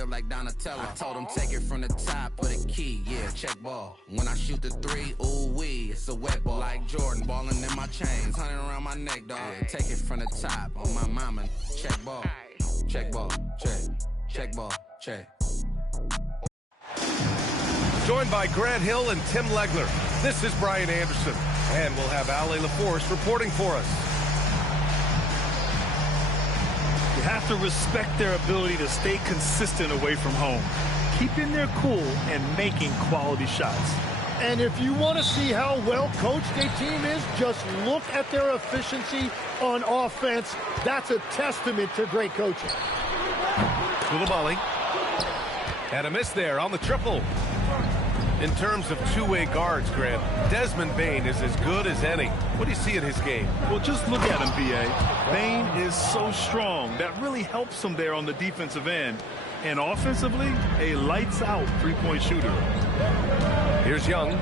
flip like Donatello. I told him take it from the top of the key, yeah, check ball. When I shoot the three, ooh wee, it's a wet ball. Like Jordan, balling in my chains, 100 around my neck, dog. Take it from the top, on my mama, check ball. Check ball, check. Check ball, check. Joined by Grant Hill and Tim Legler, this is Brian Anderson. And we'll have Ali LaForce reporting for us. You have to respect their ability to stay consistent away from home, keeping their cool and making quality shots. And if you want to see how well coached a team is, just look at their efficiency on offense. That's a testament to great coaching. Koulibaly. And a miss there on the triple. In terms of two-way guards, Grant, Desmond Bane is as good as any. What do you see in his game? Well, just look at him, B.A. Bane is so strong. That really helps him there on the defensive end. And offensively, a lights-out three-point shooter. Here's Young.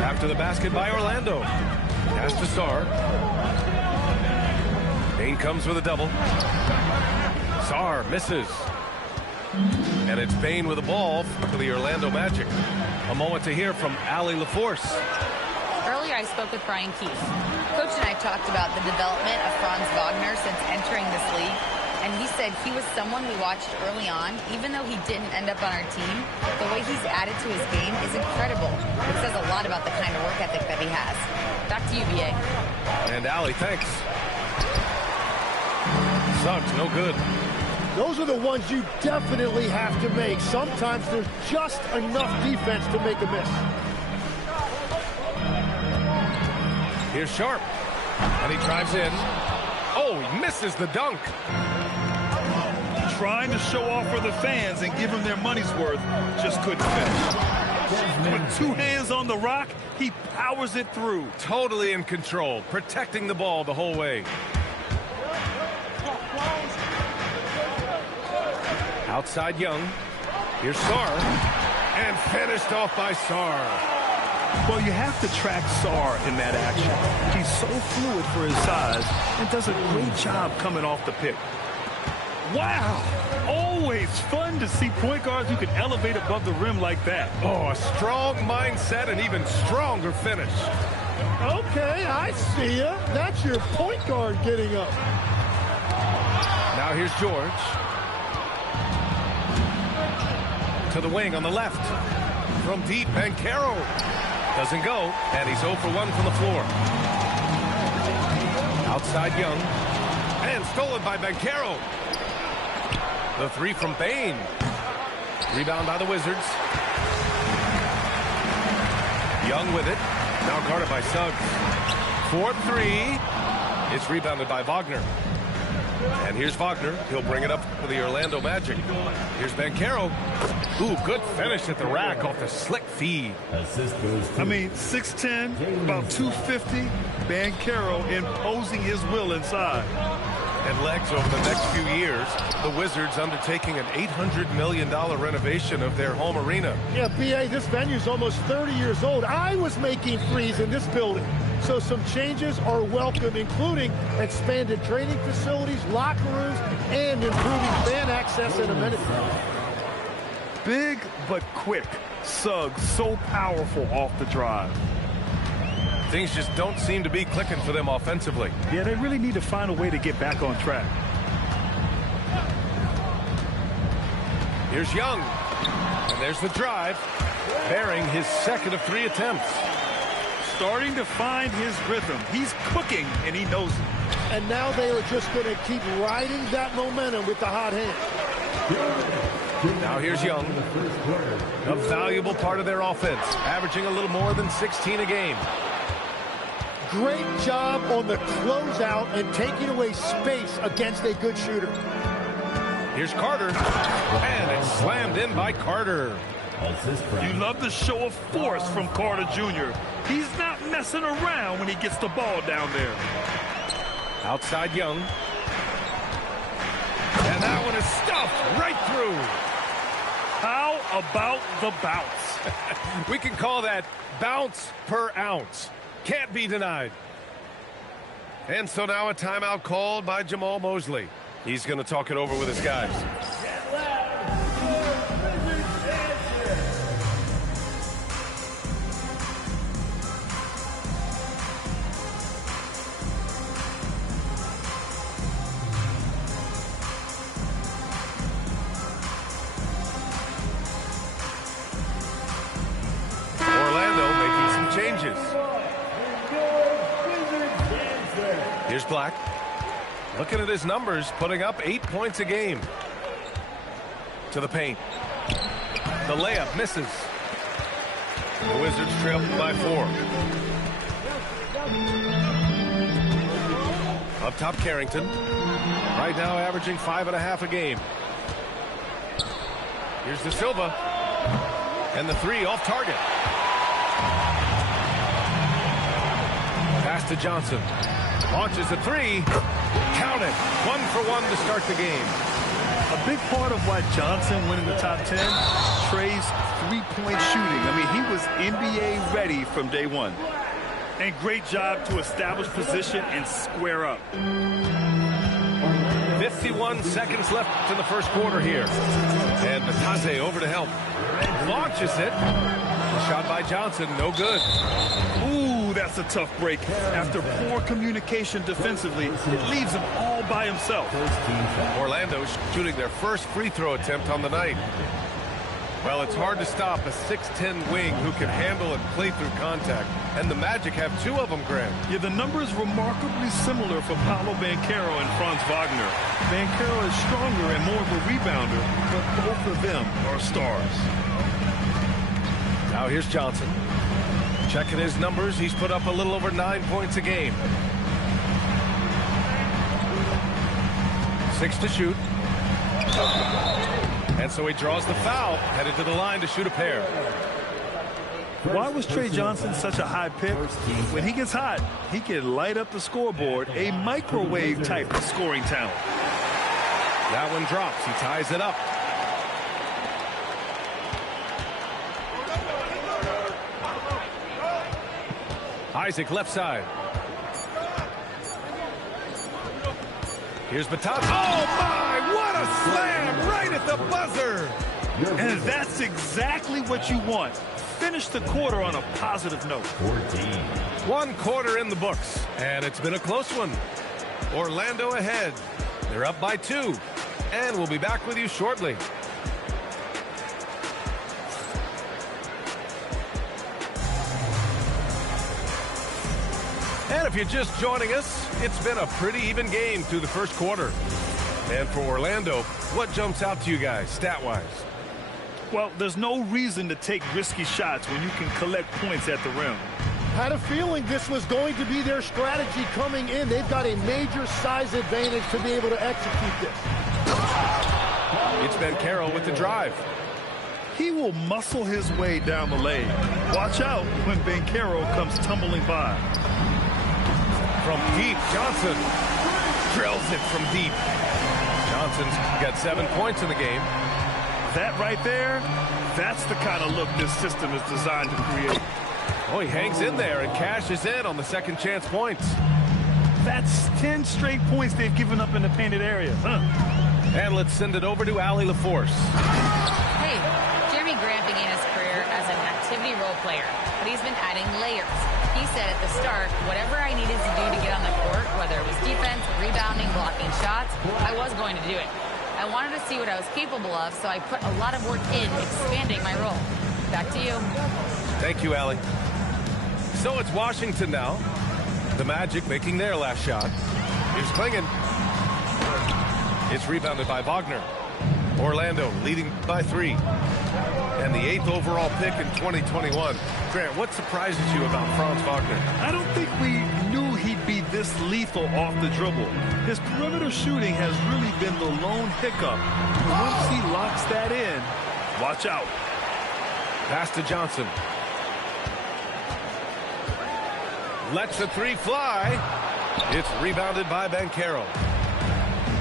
After the basket by Orlando. Pass to Sarr. Bane comes with a double. Sarr misses. And it's Bane with the ball for the Orlando Magic. A moment to hear from Ali LaForce. Earlier, I spoke with Brian Keefe. Coach and I talked about the development of Franz Wagner since entering this league. And he said he was someone we watched early on. Even though he didn't end up on our team, the way he's added to his game is incredible. It says a lot about the kind of work ethic that he has. Back to you, B.A. And Ali, thanks. Suggs, no good. Those are the ones you definitely have to make. Sometimes there's just enough defense to make a miss. Here's Sharp. And he drives in. Oh, he misses the dunk. Trying to show off for the fans and give them their money's worth, just couldn't finish. With two hands on the rock, he powers it through. Totally in control, protecting the ball the whole way. Outside Young. Here's Sarr. And finished off by Sarr. Well, you have to track Sarr in that action. He's so fluid for his size and does a great job coming off the pick. Wow! Always fun to see point guards who can elevate above the rim like that. Oh, a strong mindset and even stronger finish. Okay, I see ya. That's your point guard getting up. Now here's George. To the wing on the left. From deep, Banchero. Doesn't go, and he's 0 for 1 from the floor. Outside Young. And stolen by Banchero. The three from Bane. Rebound by the Wizards. Young with it. Now guarded by Suggs. 4-3. It's rebounded by Wagner. And here's Wagner. He'll bring it up for the Orlando Magic. Here's Banchero. Ooh, good finish at the rack off the slick feed. I mean, 6'10", about 250. Banchero imposing his will inside. And legs over the next few years, the Wizards undertaking an $800 million renovation of their home arena. Yeah, B.A., this venue's almost 30 years old. I was making threes in this building. So some changes are welcome, including expanded training facilities, locker rooms, and improving fan access and amenities. Big but quick. Suggs so powerful off the drive. Things just don't seem to be clicking for them offensively. Yeah, they really need to find a way to get back on track. Here's Young. And there's the drive. Bearing his second of 3 attempts. Starting to find his rhythm. He's cooking, and he knows it. And now they are just going to keep riding that momentum with the hot hand. Now here's Young. A valuable part of their offense. Averaging a little more than 16 a game. Great job on the closeout and taking away space against a good shooter. Here's Carter. And it's slammed in by Carter. You love the show of force from Carter Jr. He's not messing around when he gets the ball down there. Outside Young. And that one is stuffed right through. How about the bounce? We can call that bounce per ounce. Can't be denied. And so now a timeout called by Jamal Mosley. He's going to talk it over with his guys. changes. Here's Black. Looking at his numbers, putting up 8 points a game. To the paint. The layup misses. The Wizards trail by 4. Up top, Carrington. Right now averaging 5.5 a game. Here's De Silva. And the 3 off target. Pass to Johnson. Launches a 3. Count it. 1 for 1 to start the game. A big part of why Johnson went in the top 10, Trey's three-point shooting. I mean, he was NBA ready from day one. And great job to establish position and square up. 51 seconds left in the first quarter here. And Batadze over to help. Launches it. The shot by Johnson, no good. Ooh, that's a tough break. After poor communication defensively, it leaves him all by himself. Orlando shooting their first free throw attempt on the night. Well, it's hard to stop a 6'10 wing who can handle and play through contact. And the Magic have 2 of them, Grant. Yeah, the numbers remarkably similar for Paolo Banchero and Franz Wagner. Banchero is stronger and more of a rebounder, but both of them are stars. Now here's Johnson. Checking his numbers, he's put up a little over 9 points a game. 6 to shoot. And so he draws the foul, headed to the line to shoot a pair. Why was Trey Johnson such a high pick? When he gets hot, he can light up the scoreboard, a microwave type of scoring talent. That one drops. He ties it up. Isaac left side. Here's Batadze. Oh my, what a slam right at the buzzer. And that's exactly what you want. Finish the quarter on a positive note. 1 quarter in the books, and it's been a close one. Orlando ahead. They're up by 2, and we'll be back with you shortly. And if you're just joining us, it's been a pretty even game through the first quarter. And for Orlando, what jumps out to you guys, stat-wise? Well, there's no reason to take risky shots when you can collect points at the rim. Had a feeling this was going to be their strategy coming in. They've got a major size advantage to be able to execute this. It's Banchero with the drive. He will muscle his way down the lane. Watch out when Banchero comes tumbling by. From deep, Johnson drills it from deep. Johnson's got 7 points in the game. That right there, that's the kind of look this system is designed to create. Oh, he hangs in there and cashes in on the second chance points. That's 10 straight points they've given up in the painted area. And let's send it over to Allie LaForce. Hey, Jeremy Grant began his career as an activity role player, but he's been adding layers. He said at the start, whatever I needed to do to get on the court, whether it was defense, rebounding, blocking shots, I was going to do it. I wanted to see what I was capable of, so I put a lot of work in expanding my role. Back to you. Thank you, Allie. So it's Washington now. The Magic making their last shot. Here's Klingon. It's rebounded by Wagner. Orlando leading by 3. And the 8th overall pick in 2021. Grant, what surprises you about Franz Wagner? I don't think we knew he'd be this lethal off the dribble. His perimeter shooting has really been the lone hiccup. Once he locks that in, watch out. Pass to Johnson. Lets the 3 fly. It's rebounded by Banchero.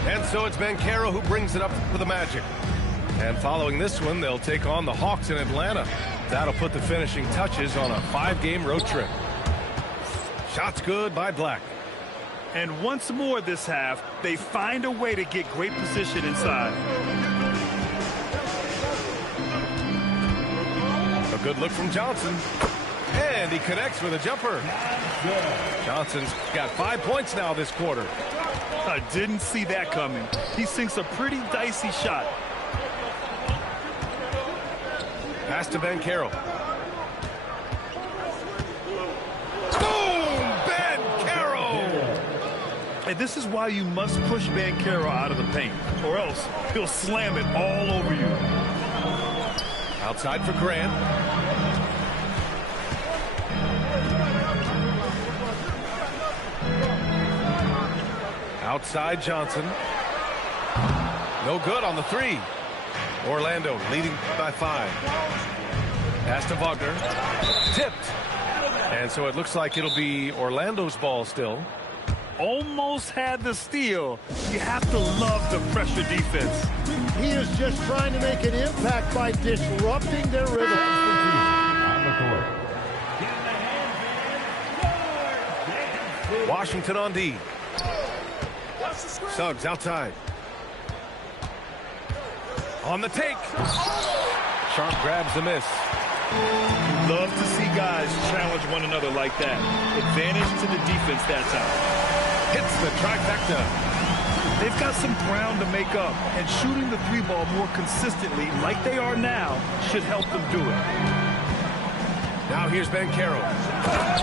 And so it's Banchero who brings it up for the Magic. And following this one, they'll take on the Hawks in Atlanta. That'll put the finishing touches on a 5-game road trip. Shots good by Black. And once more this half, they find a way to get great position inside. A good look from Johnson. And he connects with a jumper. Johnson's got 5 points now this quarter. I didn't see that coming. He sinks a pretty dicey shot. Pass to Banchero. this is why you must push Banchero out of the paint, or else he'll slam it all over you. Outside for Grant. Outside Johnson. No good on the three. Orlando leading by 5. Pass to Wagner. Tipped. And so it looks like it'll be Orlando's ball still. Almost had the steal. You have to love the pressure defense. He is just trying to make an impact by disrupting their rhythm. Washington on D. Suggs outside. On the take. Sharp grabs the miss. Love to see guys challenge one another like that. Advantage to the defense that time. Hits the trifecta. They've got some ground to make up, and shooting the 3-ball more consistently like they are now should help them do it. Now here's Banchero.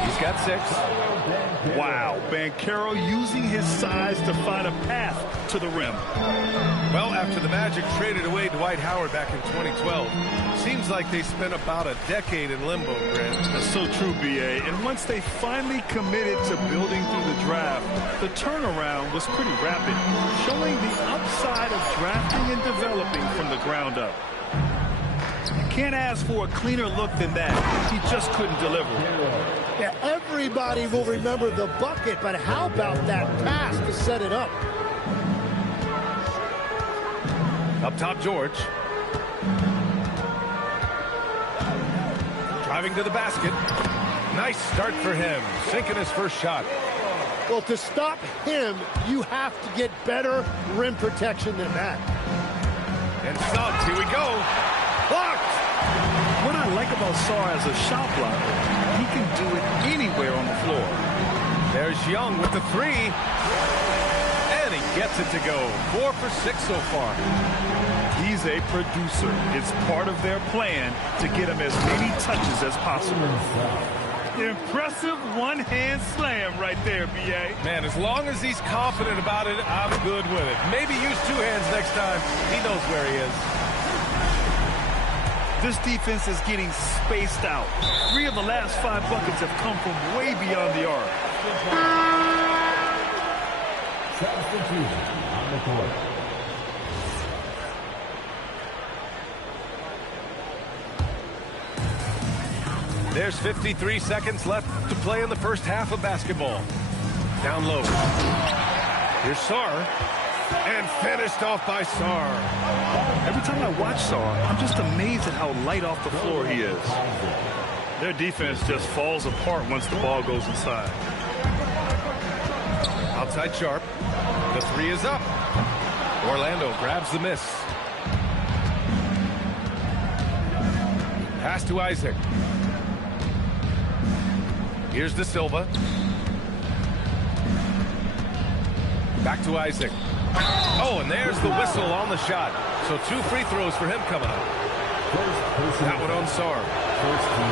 He's got 6. Wow, Banchero using his size to find a path to the rim. Well, after the Magic traded away Dwight Howard back in 2012, seems like they spent about a decade in limbo, Grant. That's so true, B.A. And once they finally committed to building through the draft, the turnaround was pretty rapid, showing the upside of drafting and developing from the ground up. You can't ask for a cleaner look than that. He just couldn't deliver. Yeah, everybody will remember the bucket, but how about that pass to set it up? Up top, George. Driving to the basket. Nice start for him. Sinking his first shot. Well, to stop him, you have to get better rim protection than that. And Suggs, here we go. Blocked! What I like about Sarr as a shot blocker, he can do it anywhere on the floor. There's Young with the 3. And he gets it to go. 4 for 6 so far. He's a producer. It's part of their plan to get him as many touches as possible. Impressive one-hand slam right there, B.A. Man, as long as he's confident about it, I'm good with it. Maybe use 2 hands next time. He knows where he is. This defense is getting spaced out. 3 of the last 5 buckets have come from way beyond the arc. Substitution on the court. There's 53 seconds left to play in the first half of basketball. Down low. Here's Sarr. And finished off by Sarr. Every time I watch Sarr, I'm just amazed at how light off the floor he is. Their defense just falls apart once the ball goes inside. Outside Sharp. The 3 is up. Orlando grabs the miss. Pass to Isaac. Here's De Silva. Back to Isaac. Oh, and there's the whistle on the shot. So 2 free throws for him coming up. That one on Sarr.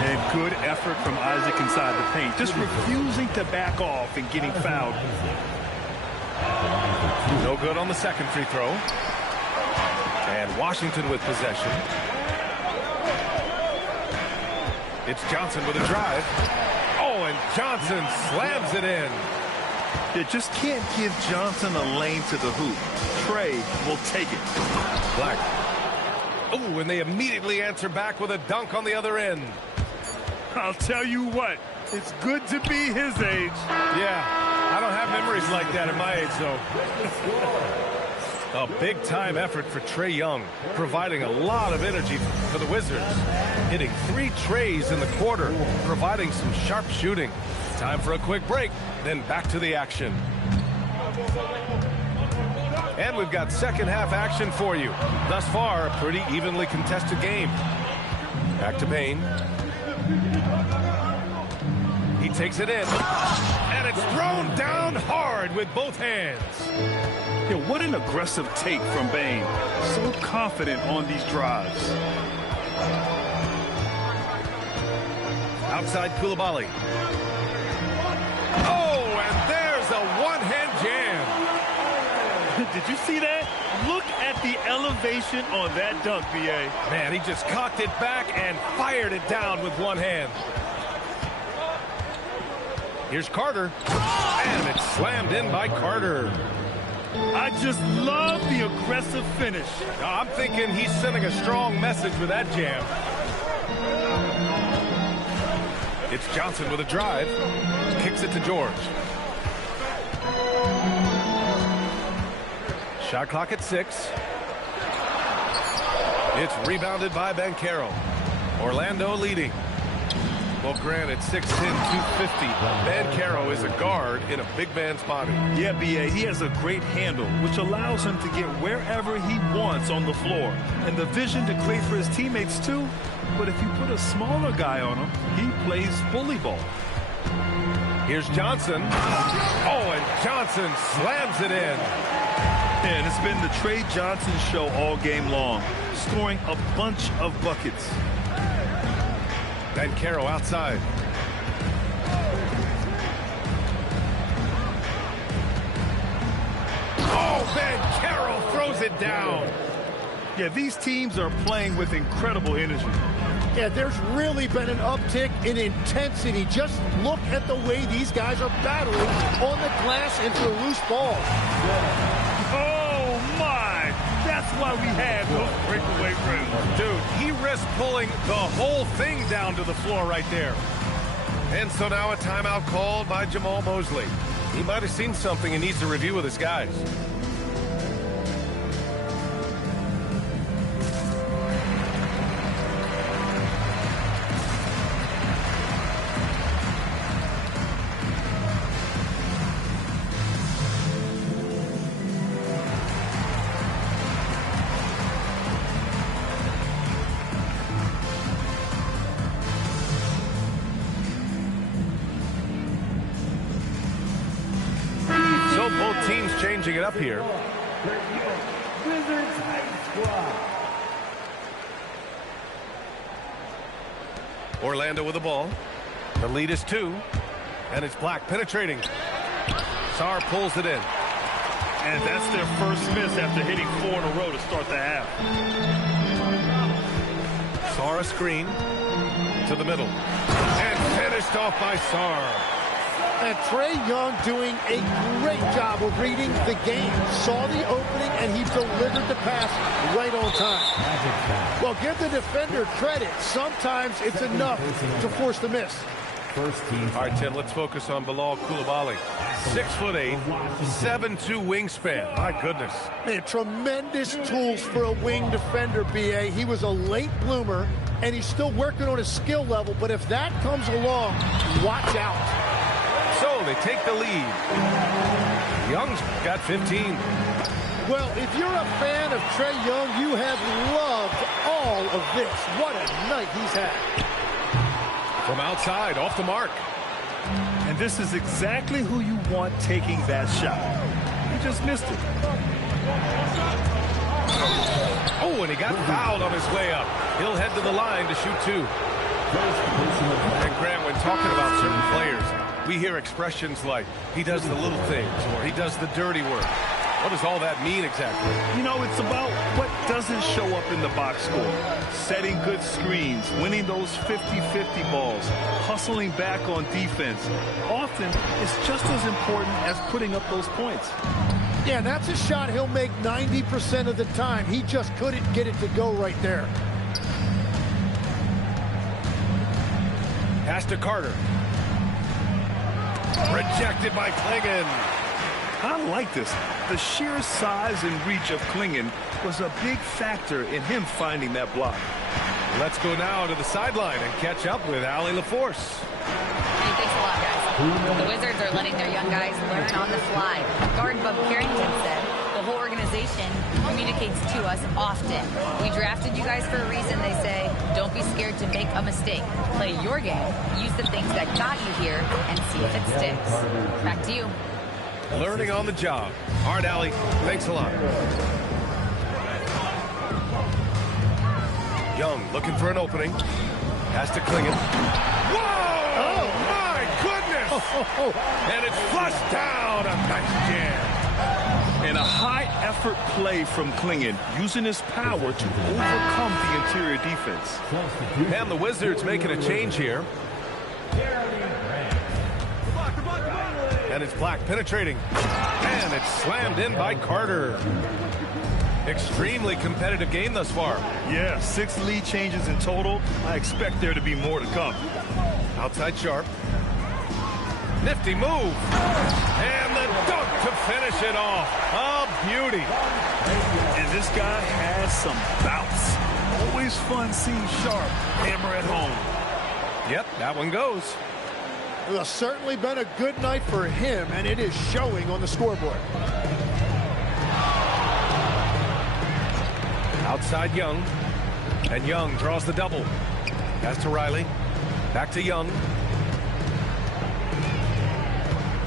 And good effort from Isaac inside the paint. Just refusing to back off and getting fouled. No good on the second free throw. And Washington with possession. It's Johnson with a drive. Oh, and Johnson slams it in. You just can't give Johnson a lane to the hoop. Trey will take it. Black. Oh, and they immediately answer back with a dunk on the other end. I'll tell you what, it's good to be his age. Yeah, I don't have memories like that at my age, though. A big-time effort for Trae Young, providing a lot of energy for the Wizards. Hitting 3 trays in the quarter, providing some sharp shooting. Time for a quick break, then back to the action. And we've got second half action for you. Thus far, a pretty evenly contested game. Back to Bane. He takes it in. And it's thrown down hard with both hands. Yeah, what an aggressive take from Bane. So confident on these drives. Outside Coulibaly. Oh, and there's a one-hand jam. did you see that? Look at the elevation on that dunk, B.A. Man, he just cocked it back and fired it down with one hand. Here's Carter. And it's slammed in by Carter. I just love the aggressive finish. I'm thinking he's sending a strong message with that jam. It's Johnson with a drive. Kicks it to George. Shot clock at 6. It's rebounded by Banchero. Orlando leading. Well, granted, 6'10", 250. Banchero is a guard in a big man's body. Yeah, B.A., he has a great handle, which allows him to get wherever he wants on the floor. And the vision to create for his teammates, too. But if you put a smaller guy on him, he plays bully ball. Here's Johnson. Oh, and Johnson slams it in. And it's been the Trey Johnson show all game long, scoring a bunch of buckets. Banchero outside. Oh, Banchero throws it down. Yeah, these teams are playing with incredible energy. Yeah, there's really been an uptick in intensity. Just look at the way these guys are battling on the glass and for loose balls. Oh, my! That's why we had those breakaway rims. Dude, he risked pulling the whole thing down to the floor right there. And so now a timeout called by Jamal Mosley. He might have seen something and needs to review with his guys. Both teams changing it up here. Orlando with the ball. The lead is 2. And it's Black penetrating. Sarr pulls it in. And that's their first miss after hitting 4 in a row to start the half. Sarr a screen to the middle. And finished off by Sarr. And Trae Young doing a great job of reading the game. Saw the opening, and he delivered the pass right on time. Well, give the defender credit. Sometimes it's enough to force the miss. All right, Tim, let's focus on Bilal Coulibaly. 6'8", 7'2" wingspan. My goodness. Man, tremendous tools for a wing defender, B.A. He was a late bloomer, and he's still working on his skill level. But if that comes along, watch out. So they take the lead. Young's got 15. Well, if you're a fan of Trae Young, you have loved all of this. What a night he's had. From outside, off the mark. And this is exactly who you want taking that shot. He just missed it. Oh, and he got fouled on his way up. He'll head to the line to shoot 2. And Grant, when talking about certain players, we hear expressions like, he does the little things, or he does the dirty work. What does all that mean exactly? You know, it's about what doesn't show up in the box score. Setting good screens, winning those 50-50 balls, hustling back on defense. Often, it's just as important as putting up those points. Yeah, that's a shot he'll make 90% of the time. He just couldn't get it to go right there. Pass to Carter. Rejected by Clingan. I like this. The sheer size and reach of Clingan was a big factor in him finding that block. Let's go now to the sideline and catch up with Allie LaForce. Hey, thanks a lot, guys. The Wizards are letting their young guys learn on the fly. Guard Bub Carrington said, the whole organization communicates to us often. We drafted you guys for a reason, they say. Don't be scared to make a mistake. Play your game, use the things that got you here, and see if it sticks. Back to you. Learning on the job. All right, Allie, thanks a lot. Young looking for an opening. Has to Clingan. Whoa! Oh, my goodness! And it's flushed down. A nice jam. And a high-effort play from Clingan, using his power to overcome the interior defense. And the Wizards making a change here. And it's Black penetrating. And it's slammed in by Carter. Extremely competitive game thus far. Yeah, 6 lead changes in total. I expect there to be more to come. Outside Sharp. Nifty move. And the dunk to finish it off. A beauty. And this guy has some bounce. Always fun seeing Sharp hammer at home. Yep, that one goes. It has certainly been a good night for him, and it is showing on the scoreboard. Outside Young. And Young draws the double. Pass to Riley. Back to Young.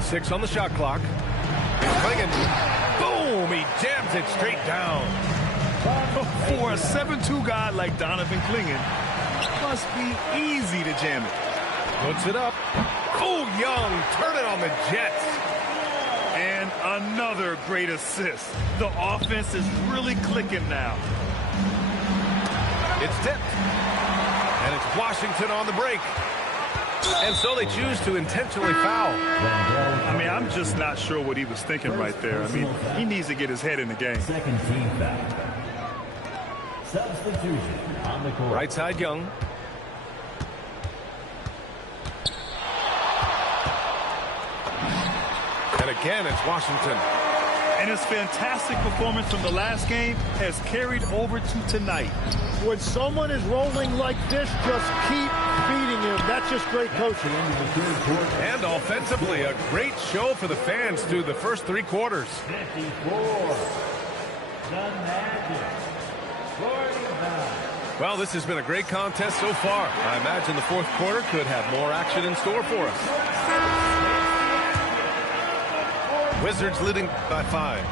6 on the shot clock. Clingan. Boom! He jams it straight down. For a 7'2" guy like Donovan Clingan, must be easy to jam it. Puts it up. Oh, Young, turn it on the Jets. And another great assist. The offense is really clicking now. It's tipped. And it's Washington on the break. And so they choose to intentionally foul. I mean, I'm just not sure what he was thinking right there. I mean, he needs to get his head in the game. Second team foul. Substitution on the court. Right side Young. And again, it's Washington. And his fantastic performance from the last game has carried over to tonight. When someone is rolling like this, just keep feeding him. That's just great coaching. And offensively, a great show for the fans through the first 3 quarters. 54. The Magic. 45. Well, this has been a great contest so far. I imagine the 4th quarter could have more action in store for us. Wizards leading by 5.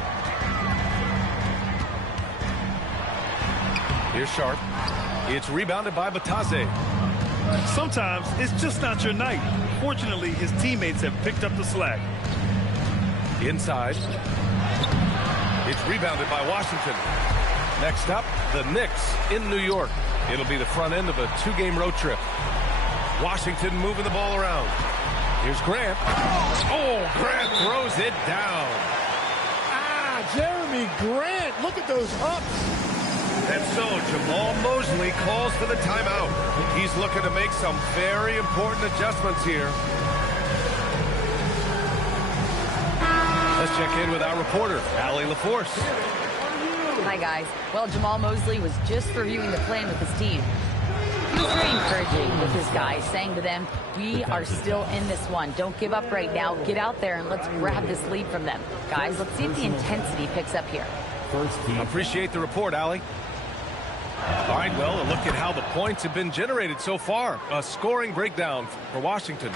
Here's Sharp. It's rebounded by Batase. Sometimes it's just not your night. Fortunately, his teammates have picked up the slack. Inside. It's rebounded by Washington. Next up, the Knicks in New York. It'll be the front end of a 2-game road trip. Washington moving the ball around. Here's Grant. Oh, Grant throws it down. Jeremy Grant, look at those ups. And so Jamal Mosley calls for the timeout. He's looking to make some very important adjustments here. Let's check in with our reporter, Allie LaForce. Hi, guys. Well, Jamal Mosley was just reviewing the plan with his team. He was very encouraging with his guys, saying to them, we are still in this one. Don't give up right now. Get out there and let's grab this lead from them. Guys, let's see if the intensity picks up here. Appreciate the report, Allie. All right, well, a look at how the points have been generated so far. A scoring breakdown for Washington.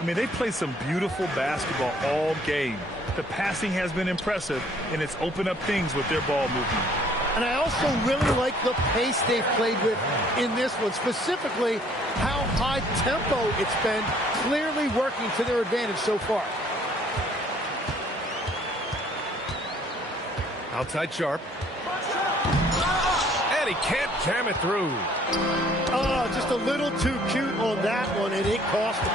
I mean, they play some beautiful basketball all game. The passing has been impressive, and it's opened up things with their ball movement. And I also really like the pace they've played with in this one, specifically how high tempo it's been, clearly working to their advantage so far. Outside Sharp. And he can't jam it through. Oh, just a little too cute on that one, and it cost him.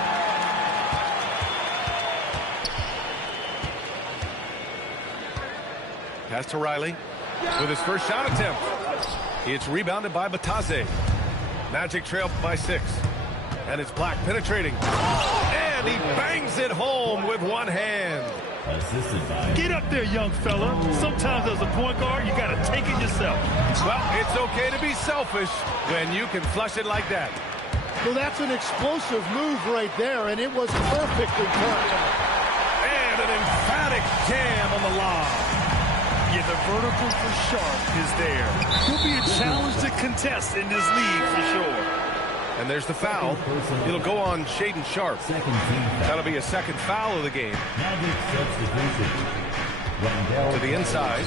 Pass to Riley with his first shot attempt. It's rebounded by Batase. Magic trail by 6. And it's Black penetrating. And he bangs it home with one hand. Get up there, young fella. Sometimes as a point guard, you got to take it yourself. Well, it's okay to be selfish when you can flush it like that. Well, that's an explosive move right there, and it was perfectly timed. And an emphatic jam on the lob. Yeah, the vertical for Sharp is there. He'll be a challenge to contest in this league for sure. And there's the foul. It'll go on Shaedon Sharp. That'll be a second foul of the game. To the inside.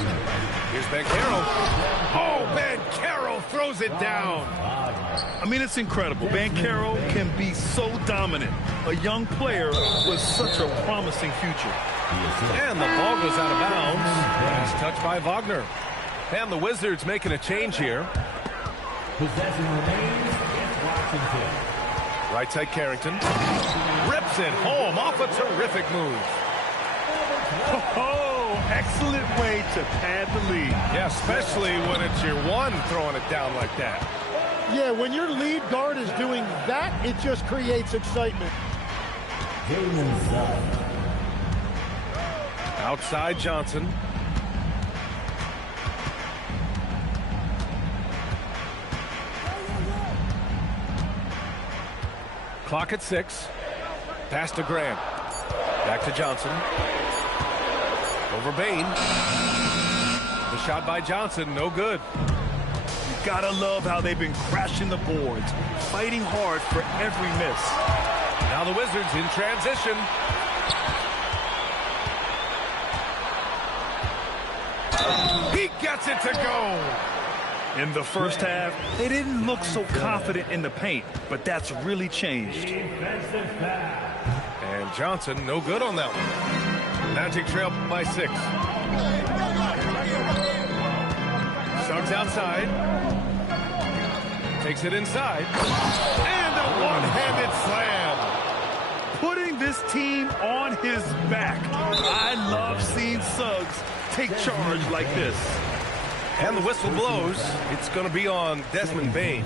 Here's Banchero. Oh, Banchero throws it down. I mean, it's incredible. Banchero can be so dominant. A young player with such a promising future. And the ball goes out of bounds. He's touched by Wagner. And the Wizards making a change here. Possession remains against Washington. Right side Carrington. Rips it home off a terrific move. Oh, excellent way to pad the lead. Yeah, especially when it's your one throwing it down like that. Yeah, when your lead guard is doing that, it just creates excitement. Jalen Suggs. Outside Johnson. Clock at 6. Pass to Graham. Back to Johnson. Over Bain. The shot by Johnson, no good. You gotta love how they've been crashing the boards, fighting hard for every miss. Now the Wizards in transition. He gets it to go. In the first half, they didn't look so confident in the paint, but that's really changed. Defensive foul. And Johnson, no good on that one. Magic trail by 6. Suggs outside. Takes it inside. And a one-handed slam. Putting this team on his back. I love seeing Suggs take charge like this. And the whistle blows. It's going to be on Desmond Bain.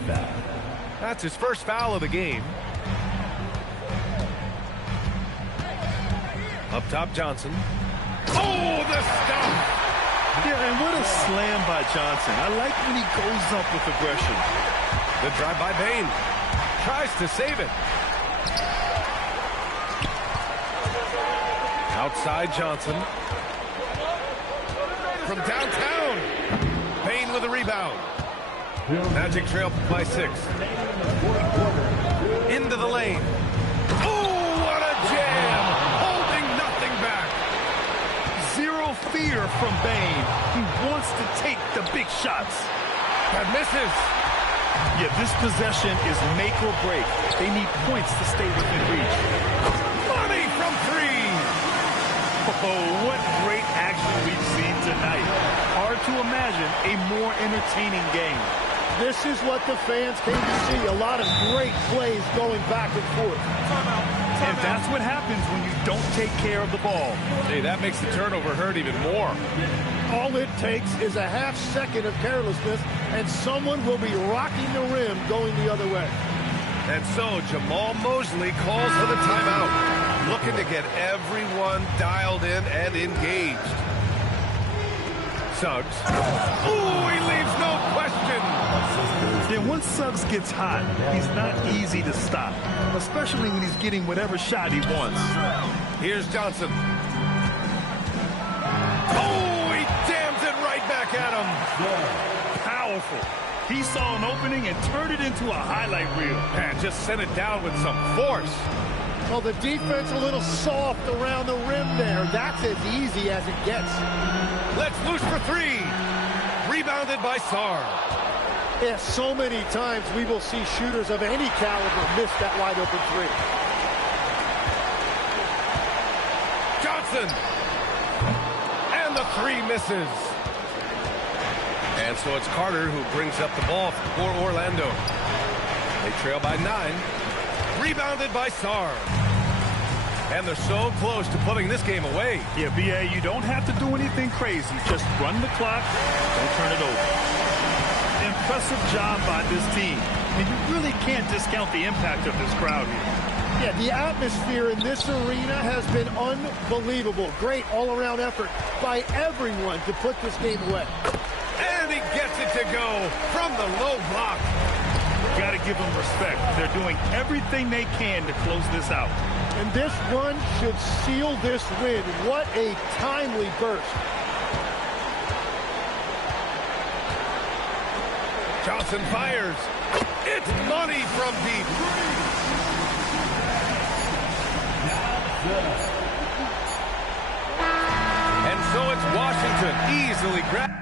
That's his first foul of the game. Up top, Johnson. Oh, the stop! Yeah, and what a slam by Johnson. I like when he goes up with aggression. The drive by Bain. Tries to save it. Outside Johnson. From downtown. Bain with a rebound. Magic trail by 6. Into the lane. Oh, what a jam! Holding nothing back. Zero fear from Bain. He wants to take the big shots. That misses. Yeah, this possession is make or break. They need points to stay within reach. Money from 3. Oh, what great action we've seen tonight. Hard to imagine a more entertaining game. This is what the fans came to see. A lot of great plays going back and forth. And that's what happens when you don't take care of the ball. Hey, that makes the turnover hurt even more. All it takes is a half second of carelessness, and someone will be rocking the rim going the other way. And so Jamal Mosley calls for the timeout, looking to get everyone dialed in and engaged. Suggs. Ooh, he leaves no question. Then once Suggs gets hot, he's not easy to stop, especially when he's getting whatever shot he wants. Here's Johnson. Oh, he jams it right back at him. Powerful. He saw an opening and turned it into a highlight reel. And just sent it down with some force. Well, the defense a little soft around the rim there. That's as easy as it gets. Let's loose for 3. Rebounded by Sarr. Yeah, so many times we will see shooters of any caliber miss that wide open 3. Johnson. And the 3 misses. And so it's Carter who brings up the ball for Orlando. They trail by 9. Rebounded by Sarr. And they're so close to putting this game away. Yeah, B.A., you don't have to do anything crazy. Just run the clock, don't turn it over. Impressive job by this team. And you really can't discount the impact of this crowd here. Yeah, the atmosphere in this arena has been unbelievable. Great all-around effort by everyone to put this game away. And he gets it to go from the low block. Got to give them respect. They're doing everything they can to close this out. And this run should seal this win. What a timely burst. Johnson fires. It's money from deep. And so it's Washington easily grabbed.